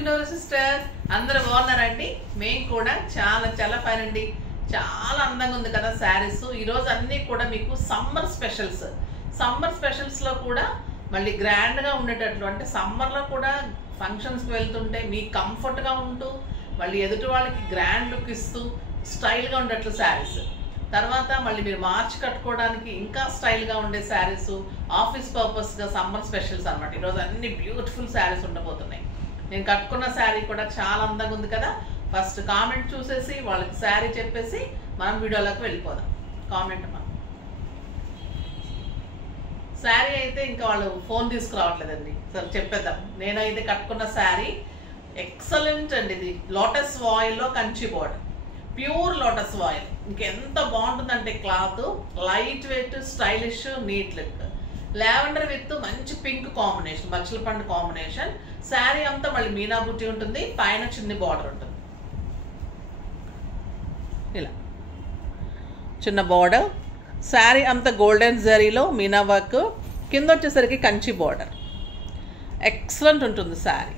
Chinnur sisters అందరూ బాగున్నారండి. మేము కూడా చాలా చాలా ఫైన్ అండి. చాలా అందంగా ఉంది కదా శారీస్. ఈరోజు అన్నీ కూడా మీకు సమ్మర్ స్పెషల్స్లో కూడా మళ్ళీ గ్రాండ్గా ఉండేటట్లు, అంటే సమ్మర్లో కూడా ఫంక్షన్స్కి వెళ్తుంటే మీకు కంఫర్ట్గా ఉంటూ మళ్ళీ ఎదుటి వాళ్ళకి గ్రాండ్ లుక్ ఇస్తూ స్టైల్గా ఉండేట్లు శారీస్. తర్వాత మళ్ళీ మీరు మార్చి కట్టుకోవడానికి ఇంకా స్టైల్గా ఉండే శారీస్, ఆఫీస్ పర్పస్గా సమ్మర్ స్పెషల్స్ అనమాట. ఈరోజు అన్ని బ్యూటిఫుల్ శారీస్ ఉండబోతున్నాయి. నేను కట్టుకున్న శారీ కూడా చాలా అందంగా ఉంది కదా. ఫస్ట్ కామెంట్ చూసేసి వాళ్ళకి శారీ చెప్పేసి మనం వీడియోలోకి వెళ్ళిపోదాం. కామెంట్ అమ్మా. శారీ అయితే ఇంకా వాళ్ళు ఫోన్ తీసుకురావట్లేదండి, సరే చెప్పేద్దాం. నేనైతే కట్టుకున్న శారీ ఎక్సలెంట్ అండి. ఇది లోటస్ వాయిల్లో Kanchi border, pure lotus voile. ఇంకెంత బాగుంటుందంటే cloth light weight, stylish, neat look. Lavender with మంచి పింక్ కాంబినేషన్, మచ్చల పండు కాంబినేషన్. శారీ అంతా మళ్ళీ మీనా బుట్టి ఉంటుంది, పైన చిన్న బార్డర్ ఉంటుంది. ఇలా చిన్న బార్డర్, శారీ అంతా గోల్డెన్ జరీలో మీనా వర్క్, కింద వచ్చేసరికి కంచి బార్డర్. ఎక్సలెంట్ ఉంటుంది sari.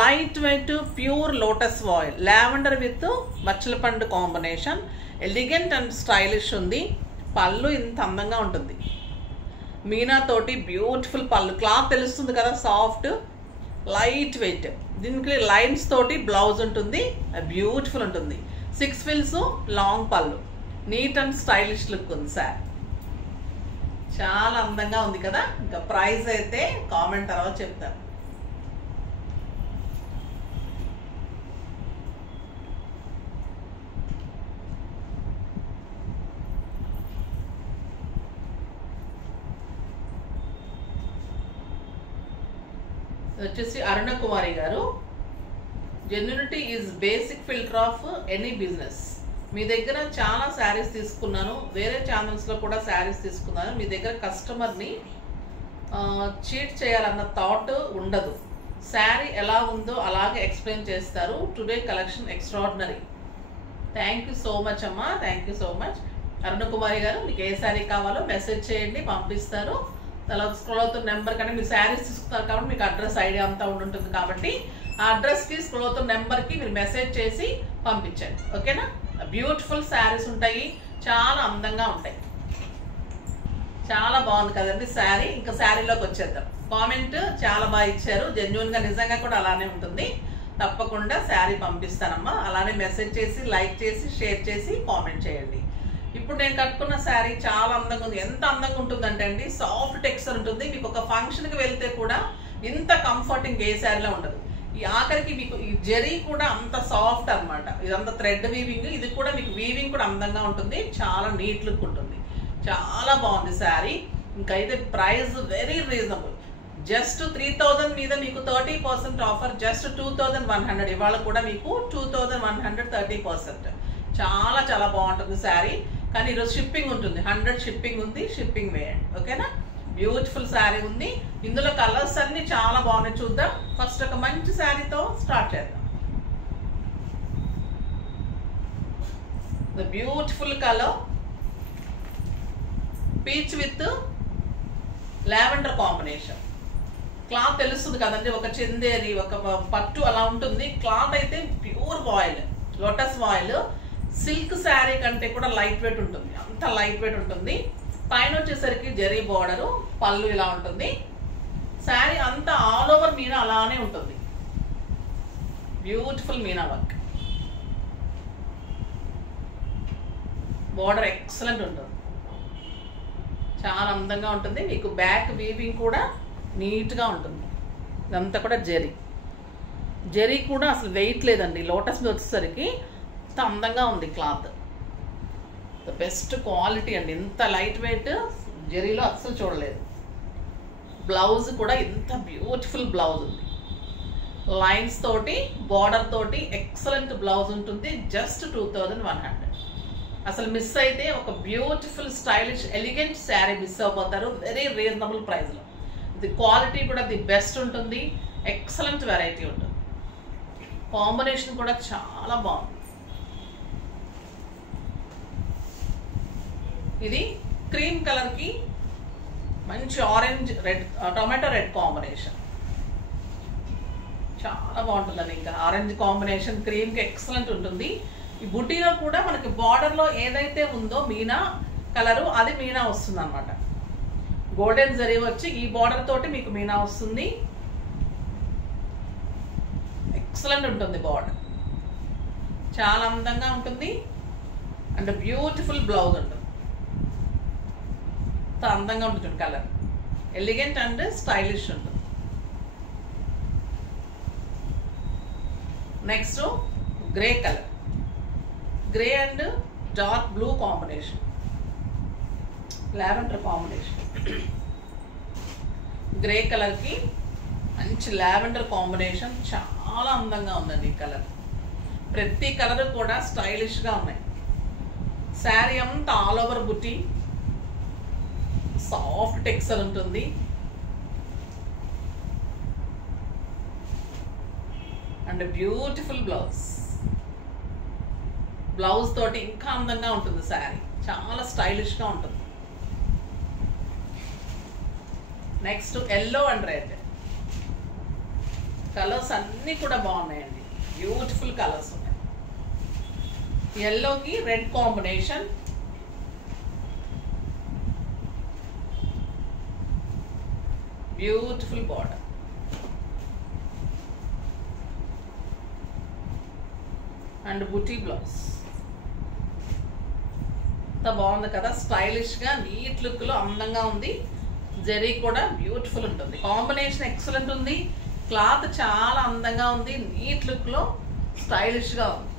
Light weight pure lotus voile, lavender with మచ్చల పండు కాంబినేషన్. ఎలిగెంట్ అండ్ స్టైలిష్ ఉంది. పళ్ళు ఇంత అందంగా ఉంటుంది, మీనా తోటి బ్యూటిఫుల్ పళ్ళు. క్లాత్ తెలుస్తుంది కదా, సాఫ్ట్ లైట్ వెయిట్. దీనికి లైన్స్ తోటి బ్లౌజ్ ఉంటుంది, బ్యూటిఫుల్ ఉంటుంది. 6 ఫిల్స్ లాంగ్ పళ్ళు, నీట్ అండ్ స్టైలిష్ లుక్ ఉంది సార్. చాలా అందంగా ఉంది కదా. ఇంకా ప్రైస్ అయితే కామెంట్ తర్వాత చెప్తాను. వచ్చేసి అరుణ కుమారి గారు, genuinity is basic filter of any business. మీ దగ్గర చాలా శారీస్ తీసుకున్నాను, వేరే ఛానల్స్లో కూడా శారీస్ తీసుకున్నాను. మీ దగ్గర కస్టమర్ని చీట్ చేయాలన్న థాట్ ఉండదు. శారీ ఎలా ఉందో అలాగే ఎక్స్ప్లెయిన్ చేస్తారు. Today collection extraordinary. Thank you so much అమ్మా, థ్యాంక్ యూ సో మచ్. అరుణ కుమారి గారు, మీకు ఏ శారీ కావాలో మెసేజ్ చేయండి, పంపిస్తారు. తర్వాత స్క్రోల్ అవుతున్న నెంబర్ కంటే మీరు శారీస్ తీసుకున్నారు కాబట్టి మీకు అడ్రస్ ఐడియా అంతా ఉంటుంది కాబట్టి ఆ అడ్రస్కి స్క్రోల్ అవుతున్న నెంబర్కి మీరు మెసేజ్ చేసి పంపించండి, ఓకేనా. బ్యూటిఫుల్ శారీస్ ఉంటాయి, చాలా అందంగా ఉంటాయి. చాలా బాగుంది కదండి శారీ. ఇంకా శారీలోకి వచ్చేద్దాం. కామెంట్ చాలా బాగా ఇచ్చారు, జెన్యూన్గా నిజంగా కూడా అలానే ఉంటుంది. తప్పకుండా శారీ పంపిస్తానమ్మా. అలానే మెసేజ్ చేసి, లైక్ చేసి, షేర్ చేసి కామెంట్ చేయండి. ఇప్పుడు నేను కట్టుకున్న శారీ చాలా అందంగా ఉంది. ఎంత అందంగా ఉంటుందంటే అండి, సాఫ్ట్ టెక్స్చర్ ఉంటుంది. మీకు ఒక ఫంక్షన్కి వెళ్తే కూడా ఇంత కంఫర్టింగ్ ఏ శారీలో ఉండదు. ఈ ఆఖరికి మీకు ఈ జరీ కూడా అంత సాఫ్ట్ అనమాట. ఇదంతా థ్రెడ్ వీవింగ్. ఇది కూడా మీకు వీవింగ్ కూడా అందంగా ఉంటుంది, చాలా నీట్ లుక్ ఉంటుంది. చాలా బాగుంది శారీ. ఇంకైతే ప్రైస్ వెరీ రీజనబుల్. జస్ట్ 3000 మీద మీకు 30% ఆఫర్. జస్ట్ 2100. ఇవాళ కూడా మీకు 2100 30%. చాలా చాలా బాగుంటుంది శారీ. కానీ ఈరోజు షిప్పింగ్ ఉంటుంది, 100 షిప్పింగ్ ఉంది. షిప్పింగ్ వేయండి, ఓకేనా. బ్యూటిఫుల్ శారీ ఉంది. ఇందులో కలర్స్ అన్ని చాలా బాగున్నాయి. చూద్దాం. ఫస్ట్ ఒక మంచి శారీతో స్టార్ట్ చేద్దాం. The beautiful colour peach with lavender combination. Cloth తెలుస్తుంది కదండి, ఒక చందేరి, ఒక పట్టు అలా ఉంటుంది. క్లాత్ అయితే pure voile, lotus voile. Silk sari కంటే కూడా లైట్ వెయిట్ ఉంటుంది, అంత లైట్ వెయిట్ ఉంటుంది. పైన వచ్చేసరికి జరీ బోర్డరు, పళ్ళు ఇలా ఉంటుంది. శారీ అంతా ఆల్ ఓవర్ మీనా అలానే ఉంటుంది. Beautiful Meena work. Border excellent ఉంటుంది, చాలా అందంగా ఉంటుంది. మీకు బ్యాక్ వీవింగ్ కూడా నీట్గా ఉంటుంది. ఇదంతా కూడా జరీ కూడా అసలు వెయిట్ లేదండి. లోటస్ మీద వచ్చేసరికి ఇంత అందంగా ఉంది క్లాత్. ద బెస్ట్ క్వాలిటీ అండి. ఇంత లైట్ వెయిట్ జరీలో అస్సలు చూడలేదు. బ్లౌజ్ కూడా ఇంత బ్యూటిఫుల్ బ్లౌజ్ ఉంది. లైన్స్ తోటి, బార్డర్ తోటి ఎక్సలెంట్ బ్లౌజ్ ఉంటుంది. జస్ట్ 2100. అసలు మిస్ అయితే ఒక beautiful stylish elegant sari miss అయిపోతారు. వెరీ రీజనబుల్ ప్రైస్లో. ఇది క్వాలిటీ కూడా ది బెస్ట్ ఉంటుంది. ఎక్సలెంట్ వెరైటీ ఉంటుంది. కాంబినేషన్ కూడా చాలా బాగుంది. ఇది క్రీమ్ కలర్కి మంచి orange red, tomato red combination. చాలా బాగుంటుందండి. ఇంకా ఆరెంజ్ కాంబినేషన్ క్రీమ్కి ఎక్సలెంట్ ఉంటుంది. ఈ బుటీలో కూడా మనకి బార్డర్లో ఏదైతే ఉందో మీనా కలరు అది మీనా వస్తుంది అనమాట. గోల్డెన్ జరీ వచ్చి ఈ బార్డర్ తోటి మీకు మీనా వస్తుంది. ఎక్సలెంట్ ఉంటుంది బార్డర్, చాలా అందంగా ఉంటుంది. అండ్ బ్యూటిఫుల్ బ్లౌజ్ ఉంటుంది. అందంగా ఉంటుంది కలర్, ఎలిగెంట్ అండ్ స్టైలిష్ ఉంటుంది. Next grey colour, grey and dark blue combination, lavender combination. Grey కలర్కి మంచి లావెండర్ కాంబినేషన్, చాలా అందంగా ఉందండి ఈ కలర్. ప్రతి కలర్ కూడా స్టైలిష్గా ఉన్నాయి. శారీ అంతా ఆల్ ఓవర్ బుటీ, సాఫ్ట్ టెక్స్చర్ ఉంటుంది. అండ్ బ్యూటిఫుల్ బ్లౌజ్, బ్లౌజ్ తోటి ఇంకా అందంగా ఉంటుంది శారీ, చాలా స్టైలిష్గా ఉంటుంది. Next yellow and red colours అన్నీ కూడా బాగున్నాయండి, బ్యూటిఫుల్ కలర్స్ ఉన్నాయి. ఎల్లోకి red combination, beautiful border. And buti blouse. ఎంత బాగుంది కదా, స్టైలిష్గా నీట్ లుక్లో అందంగా ఉంది. జరీ కూడా బ్యూటిఫుల్ ఉంటుంది, కాంబినేషన్ ఎక్సలెంట్ ఉంది. క్లాత్ చాలా అందంగా ఉంది, నీట్ లుక్లో స్టైలిష్గా ఉంది.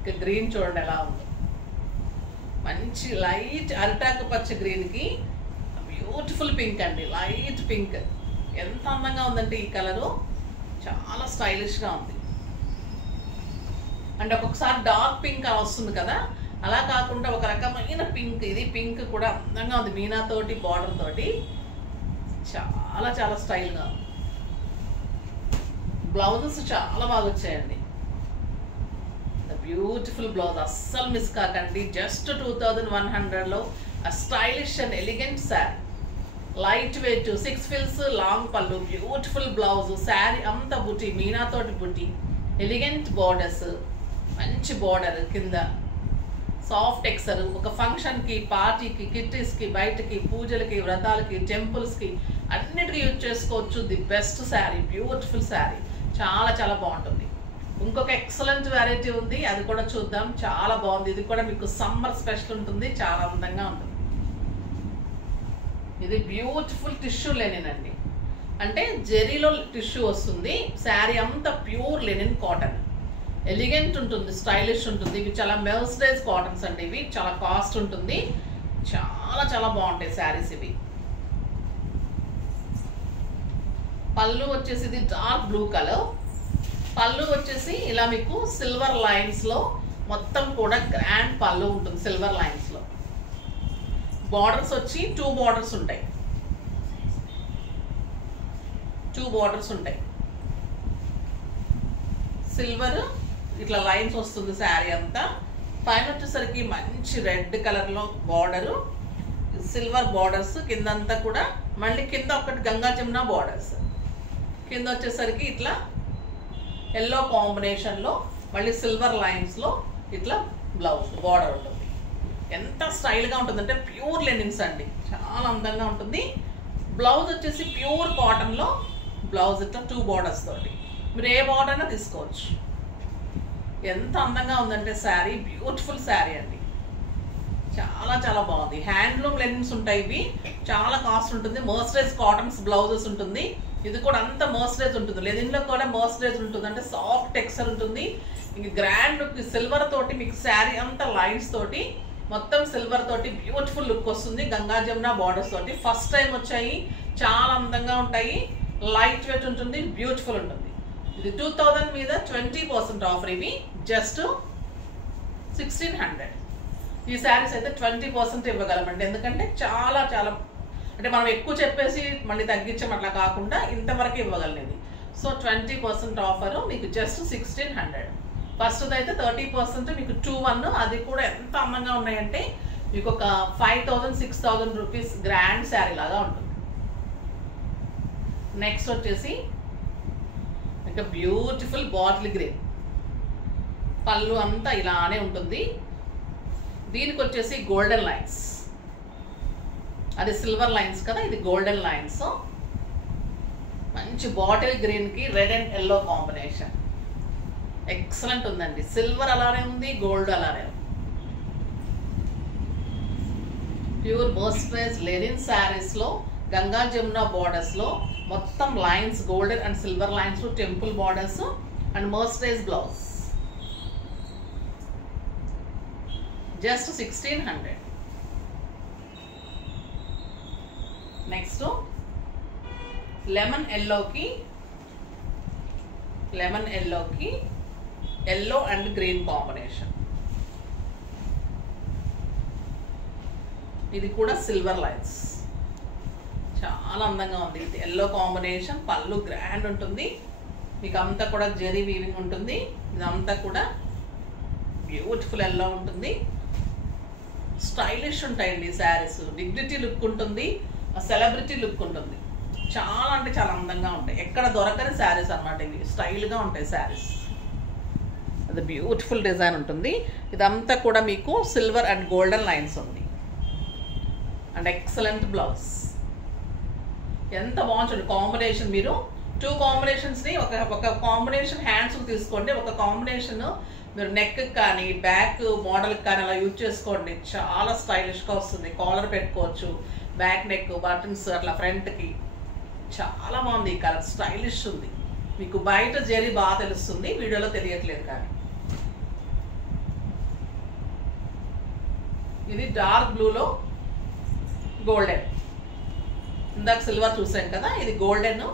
ఇక గ్రీన్ చూడండి ఎలా ఉంది, మంచి లైట్ అరిటాకు పచ్చ గ్రీన్కి బ్యూటిఫుల్ పింక్ అండి, లైట్ పింక్. ఎంత అందంగా ఉందంటే ఈ కలరు, చాలా స్టైలిష్గా ఉంది. అండ్ ఒక్కొక్కసారి డార్క్ పింక్ అలా వస్తుంది కదా, అలా కాకుండా ఒక రకమైన పింక్. ఇది పింక్ కూడా అందంగా ఉంది, మీనాతోటి బార్డర్ తోటి చాలా చాలా స్టైల్గా ఉంది. బ్లౌజెస్ చాలా బాగా వచ్చాయండి. బ్యూటిఫుల్ బ్లౌజ్, అస్సలు మిస్ కాకండి. జస్ట్ 2100లో stylish and elegant sari, light weight, 6 ఫిల్స్, లాంగ్ పళ్ళు, బ్యూటిఫుల్ బ్లౌజ్. శారీ అంతా బుటీ, మీనాతోటి బుటీ, ఎలిగెంట్ బార్డర్స్, మంచి బార్డర్ కింద, సాఫ్ట్ టెక్స్చర్. ఒక ఫంక్షన్కి, పార్టీకి, కిట్టీస్కి, బయటకి, పూజలకి, వ్రతాలకి, టెంపుల్స్కి అన్నిటికీ యూజ్ చేసుకోవచ్చు. The best sari, beautiful sari, చాలా చాలా బాగుంటుంది. ఇంకొక ఎక్సలెంట్ వెరైటీ ఉంది, అది కూడా చూద్దాం. చాలా బాగుంది, ఇది కూడా మీకు సమ్మర్ స్పెషల్ ఉంటుంది, చాలా అందంగా ఉంటుంది. ఇది బ్యూటిఫుల్ టిష్యూ లెనిన్ అండి, అంటే జెరీలో టిష్యూ వస్తుంది. శారీ అంతా ప్యూర్ లెనిన్ కాటన్, ఎలిగెంట్ ఉంటుంది, స్టైలిష్ ఉంటుంది. ఇవి చాలా మెర్సిడైజ్ కాటన్స్ అండి, ఇవి చాలా కాస్ట్ ఉంటుంది. చాలా చాలా బాగుంటాయి శారీస్ ఇవి. పళ్ళు వచ్చేసి ఇది డార్క్ బ్లూ కలర్. పళ్ళు వచ్చేసి ఇలా మీకు సిల్వర్ లైన్స్లో మొత్తం కూడా గ్రాండ్ పళ్ళు ఉంటుంది, సిల్వర్ లైన్స్లో. బార్డర్స్ వచ్చి 2 బార్డర్స్ ఉంటాయి, 2 బార్డర్స్ ఉంటాయి. సిల్వర్ ఇట్లా లైన్స్ వస్తుంది శారీ అంతా. పైన వచ్చేసరికి మంచి రెడ్ కలర్లో బార్డరు, సిల్వర్ బార్డర్స్ కిందంతా కూడా. మళ్ళీ కింద ఒకటి గంగా జమున బార్డర్స్. కింద వచ్చేసరికి ఇట్లా ఎల్లో కాంబినేషన్లో మళ్ళీ సిల్వర్ లైన్స్లో ఇట్లా బ్లౌజ్ బార్డర్ ఉంటుంది. ఎంత స్టైల్గా ఉంటుందంటే ప్యూర్ లెనిన్స్ అండి, చాలా అందంగా ఉంటుంది. బ్లౌజ్ వచ్చేసి ప్యూర్ కాటన్లో బ్లౌజ్ ఇట్లా 2 బార్డర్స్ తోటి. మీరు ఏ బార్డర్ అయినా తీసుకోవచ్చు. ఎంత అందంగా ఉందంటే శారీ, బ్యూటిఫుల్ శారీ అండి, చాలా చాలా బాగుంది. హ్యాండ్లూమ్ లెనిన్స్ ఉంటాయి, ఇవి చాలా కాస్ట్ ఉంటుంది. మర్సిడైజ్ కాటన్స్ బ్లౌజెస్ ఉంటుంది. ఇది కూడా అంత మర్సిడైజ్ ఉంటుంది, లెనిన్లో కూడా మర్సిడైజ్ ఉంటుంది, అంటే సాఫ్ట్ టెక్స్చర్ ఉంటుంది. ఇంక గ్రాండ్ లుక్, సిల్వర్ తోటి మీకు శారీ అంతా లైన్స్ తోటి మొత్తం సిల్వర్ తోటి బ్యూటిఫుల్ లుక్ వస్తుంది. గంగా జమున బార్డర్స్ తోటి ఫస్ట్ టైం వచ్చాయి, చాలా అందంగా ఉంటాయి. లైట్ వెయిట్ ఉంటుంది, బ్యూటిఫుల్ ఉంటుంది. ఇది 2000 మీద 20% ఆఫర్. ఇవి జస్ట్ 1600. ఈ శారీస్ అయితే 20% ఇవ్వగలమండి, ఎందుకంటే చాలా చాలా అంటే మనం ఎక్కువ చెప్పేసి మళ్ళీ తగ్గించాం అట్లా కాకుండా ఇంతవరకు ఇవ్వగలిగింది. సో 20% ఆఫర్ మీకు జస్ట్ 1600. ఫస్ట్ అయితే 30% మీకు 2-1. అది కూడా ఎంత అందంగా ఉన్నాయంటే మీకు ఒక 5000-6000 రూపీస్ గ్రాండ్ శారీ లాగా ఉంటుంది. నెక్స్ట్ వచ్చేసి ఇక బ్యూటిఫుల్ బాటిల్ గ్రీన్, పళ్ళు అంతా ఇలానే ఉంటుంది. దీనికి వచ్చేసి గోల్డెన్ లైన్స్, అది సిల్వర్ లైన్స్ కదా, ఇది గోల్డెన్ లైన్స్. మంచి బాటిల్ గ్రీన్కి red and yellow combination excellent ఉందండి. సిల్వర్ అలానే ఉంది, గోల్డ్ అలానే ఉంది. ప్యూర్ మర్సరైజ్ లెనిన్ శారీస్లో గంగా జమున బార్డర్స్లో మొత్తం lines golden and silver lines, temple borders and mercerise blouse. Just 1600. Next lemon ఎల్లోకి ఎల్లో అండ్ గ్రీన్ కాంబినేషన్. ఇది కూడా సిల్వర్ లైన్స్, చాలా అందంగా ఉంది. ఇది ఎల్లో కాంబినేషన్, పళ్ళు గ్రాండ్ ఉంటుంది, మీకు అంతా కూడా జరీ వీవింగ్ ఉంటుంది. ఇదంతా కూడా బ్యూటిఫుల్ ఎల్లో ఉంటుంది. స్టైలిష్ ఉంటాయండి శారీస్, డిగ్నిటీ లుక్ ఉంటుంది, సెలబ్రిటీ లుక్ ఉంటుంది. చాలా అంటే చాలా అందంగా ఉంటాయి, ఎక్కడ దొరకని శారీస్ అన్నమాట. ఇవి స్టైల్గా ఉంటాయి శారీస్. అది బ్యూటిఫుల్ డిజైన్ ఉంటుంది. ఇదంతా కూడా మీకు సిల్వర్ అండ్ గోల్డెన్ లైన్స్ ఉంది అండ్ ఎక్సలెంట్ బ్లౌజ్. ఎంత బాగుంటుంది కాంబినేషన్. మీరు 2 కాంబినేషన్స్ని ఒక కాంబినేషన్ హ్యాండ్స్కి తీసుకోండి, ఒక కాంబినేషన్ మీరు నెక్ కానీ బ్యాక్ మోడల్కి కానీ అలా యూజ్ చేసుకోండి. చాలా స్టైలిష్గా వస్తుంది. కాలర్ పెట్టుకోవచ్చు, బ్యాక్ నెక్ బటన్స్ అట్లా ఫ్రంట్కి. చాలా బాగుంది ఈ కలర్, స్టైలిష్ ఉంది. మీకు బయట జరీ బాగా తెలుస్తుంది, వీడియోలో తెలియట్లేదు. కానీ ఇది డార్క్ బ్లూలో గోల్డెన్, ఇందాక సిల్వర్ చూసాం కదా, ఇది గోల్డెన్.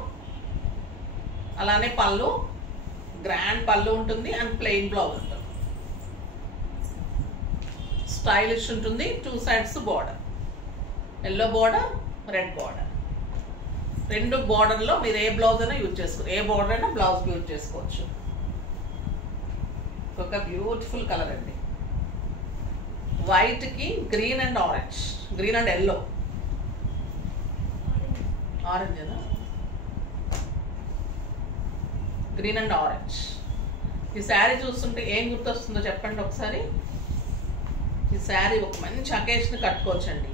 అలానే పళ్ళు గ్రాండ్ పళ్ళు ఉంటుంది అండ్ ప్లెయిన్ బ్లౌజ్ ఉంటుంది. స్టైలిష్ ఉంటుంది. 2 sides border, yellow border, red border. 2 బార్డర్లో మీరు ఏ బ్లౌజ్ అయినా యూజ్ చేసుకోవచ్చు, ఏ బార్డర్ అయినా బ్లౌజ్కి యూజ్ చేసుకోవచ్చు. ఒక బ్యూటిఫుల్ కలర్ అండి. వైట్కి green and orange, green and yellow, orange కదా, గ్రీన్ అండ్ ఆరెంజ్. ఈ శారీ చూస్తుంటే ఏం గుర్తొస్తుందో చెప్పండి ఒకసారి. ఈ శారీ ఒక మంచి అకేషన్ కట్టుకోవచ్చండి.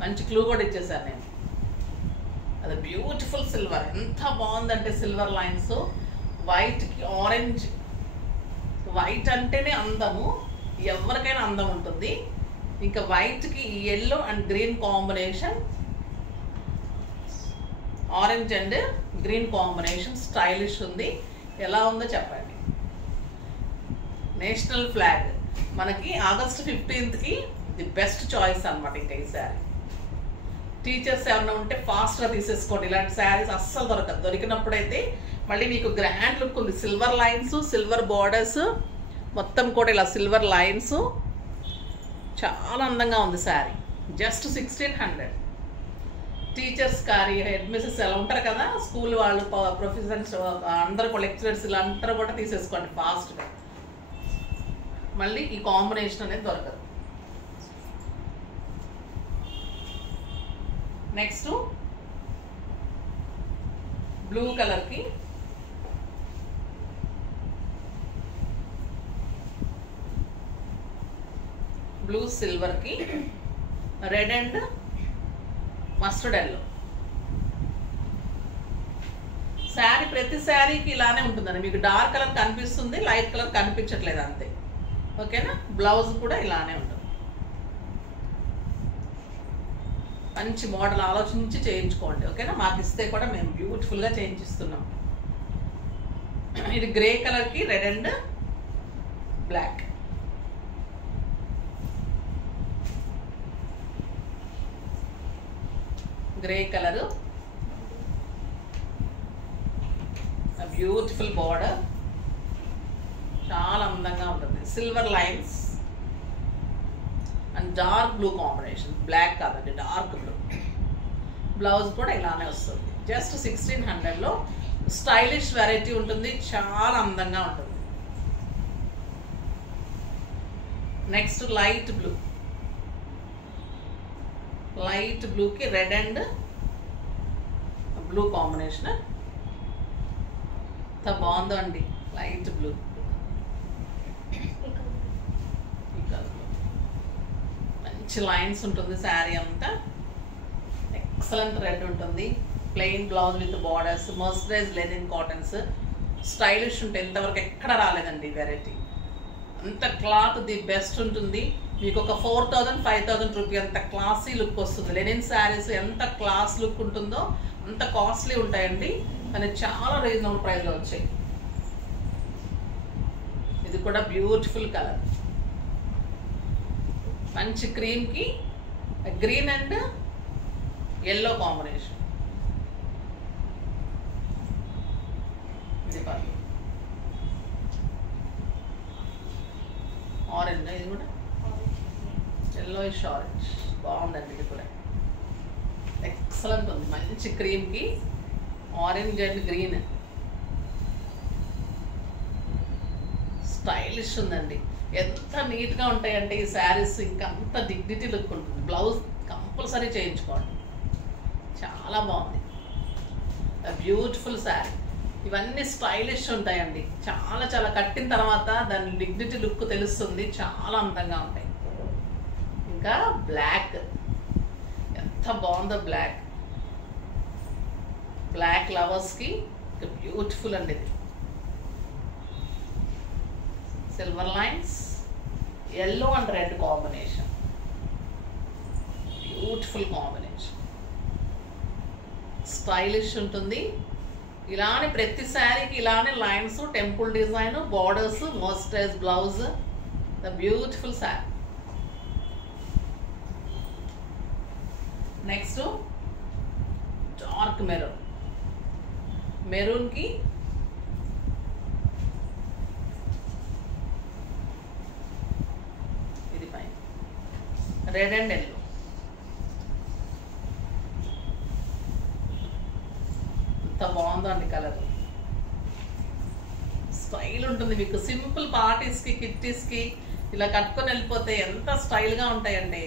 మంచి క్లూ కూడా ఇచ్చేసాను నేను. అది బ్యూటిఫుల్ సిల్వర్, ఎంత బాగుందంటే సిల్వర్ లైన్స్, వైట్కి ఆరెంజ్. వైట్ అంటేనే అందము, ఎవరికైనా అందం ఉంటుంది. ఇంకా వైట్కి yellow and green combination, orange and green combination stylish ఉంది. ఎలా ఉందో చెప్పండి. నేషనల్ ఫ్లాగ్ మనకి ఆగస్ట్ 15కి ది బెస్ట్ చాయిస్ అనమాట. ఇంకా ఈ శారీ టీచర్స్ ఏమన్నా ఉంటే ఫాస్ట్గా తీసేసుకోండి. ఇలాంటి శారీస్ అస్సలు దొరకదు. దొరికినప్పుడైతే మళ్ళీ మీకు గ్రాండ్ లుక్ ఉంది. సిల్వర్ లైన్స్, సిల్వర్ బార్డర్స్, మొత్తం కూడా ఇలా సిల్వర్ లైన్స్, చాలా అందంగా ఉంది శారీ. జస్ట్ 1600. టీచర్స్ కానీ హెడ్ మిస్సెస్ ఎలా ఉంటారు కదా, స్కూల్ వాళ్ళు, ప్రొఫెసర్స్ అందరూ కూడా, లెక్చరర్స్ ఇలా అందరూ కూడా తీసేసుకోండి ఫాస్ట్గా. మళ్ళీ ఈ కాంబినేషన్ అనేది దొరకదు. నెక్స్ట్ బ్లూ కలర్కి బ్లూ సిల్వర్కి red and mustard yellow. Sari ప్రతి శారీకి ఇలానే ఉంటుందండి. మీకు డార్క్ కలర్ కనిపిస్తుంది, లైట్ కలర్ కనిపించట్లేదు అంతే. ఓకేనా. బ్లౌజ్ కూడా ఇలానే ఉంటుంది. మంచి మోడల్ ఆలోచించి చేయించుకోండి. ఓకేనా. మాకు ఇస్తే కూడా మేము బ్యూటిఫుల్గా చేయించిస్తున్నాం. ఇది గ్రే కలర్కి red and black. Grey colour, beautiful border, చాలా అందంగా ఉంటుంది. Silver lines and dark blue combination, black కాదండి, డార్క్ బ్లూ. బ్లౌజ్ కూడా ఇలానే వస్తుంది. జస్ట్ 1600లో స్టైలిష్ వెరైటీ ఉంటుంది, చాలా అందంగా ఉంటుంది. నెక్స్ట్ లైట్ బ్లూ, లైట్ బ్లూకి రెడ్ అండ్ బ్లూ కాంబినేషన్. ఎంత బాగుందో అండి, లైట్ బ్లూ. మంచి లైన్స్ ఉంటుంది శారీ అంతా. ఎక్సలెంట్ రెడ్ ఉంటుంది. Plain blouse with borders, mercerise Lenin cottons. Stylish ఉంటుంది, ఇంతవరకు ఎక్కడ రాలేదండి వెరైటీ. అంత క్లాత్ ది బెస్ట్ ఉంటుంది. మీకు ఒక 4000-5000 రూపీ అంత క్లాసీ లుక్ వస్తుంది. లెనిన్ శారీస్ ఎంత క్లాస్ లుక్ ఉంటుందో అంత కాస్ట్లీ ఉంటాయండి, కానీ చాలా రీజనబుల్ ప్రైస్లో వచ్చాయి. ఇది కూడా బ్యూటిఫుల్ కలర్, మంచి క్రీమ్కి గ్రీన్ అండ్ ఎల్లో కాంబినేషన్. ఇది పర్లేదు, ఆరెంజ్, ఇది కూడా ఎల్లోయిష్ ఆరెంజ్. బాగుందండి, ఇది కూడా ఎక్సలెంట్ ఉంది. మంచి క్రీమ్కి ఆరెంజ్ అండ్ గ్రీన్, స్టైలిష్ ఉందండి. ఎంత నీట్గా ఉంటాయంటే ఈ శారీస్, ఇంకా అంత డిగ్నిటీ లుక్ ఉంటుంది. బ్లౌజ్ కంపల్సరీ చేయించుకోండి, చాలా బాగుంది. బ్యూటిఫుల్ శారీ. ఇవన్నీ స్టైలిష్ ఉంటాయండి, చాలా చాలా కట్టిన తర్వాత దాని డిగ్నిటీ లుక్ తెలుస్తుంది, చాలా అందంగా ఉంటాయి. ఇంకా బ్లాక్, ఎంత బాగుందో బ్లాక్. బ్లాక్ లవర్స్కి బ్యూటిఫుల్ అండి ఇది. Silver lines, yellow and red combination, beautiful combination. Stylish ఉంటుంది. ఇలానే ప్రతి శారీకి ఇలానే lines, temple design, borders, mercerise blouse. The beautiful sari. Next dark maroon. మెరూన్కి ఇది పైన రెడ్ అండ్ ఎల్లో. ఎంత బాగుందో అండి కలర్. స్టైల్ ఉంటుంది మీకు. సింపుల్ పార్టీస్కి, కిట్టీస్కి ఇలా కట్టుకొని వెళ్ళిపోతే ఎంత స్టైల్గా ఉంటాయండి.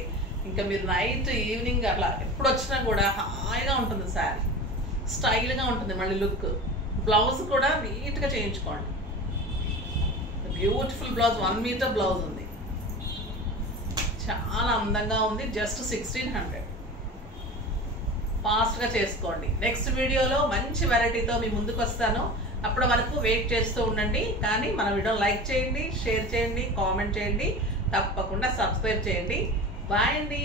ఇంకా మీరు నైట్, ఈవినింగ్ అట్లా ఎప్పుడు వచ్చినా కూడా హాయిగా ఉంటుంది శారీ, స్టైల్గా ఉంటుంది. మళ్ళీ లుక్, బ్లౌజ్ కూడా నీట్గా చేయించుకోండి. బ్యూటిఫుల్ బ్లౌజ్, 1 మీటర్ బ్లౌజ్ ఉంది, చాలా అందంగా ఉంది. జస్ట్ 1600. ఫాస్ట్గా చేసుకోండి. నెక్స్ట్ వీడియోలో మంచి వెరైటీతో మీ ముందుకు వస్తాను. అప్పటి వరకు వెయిట్ చేస్తూ ఉండండి. కానీ మన వీడియో లైక్ చేయండి, షేర్ చేయండి, కామెంట్ చేయండి, తప్పకుండా సబ్స్క్రైబ్ చేయండి. బాయ్ అండి.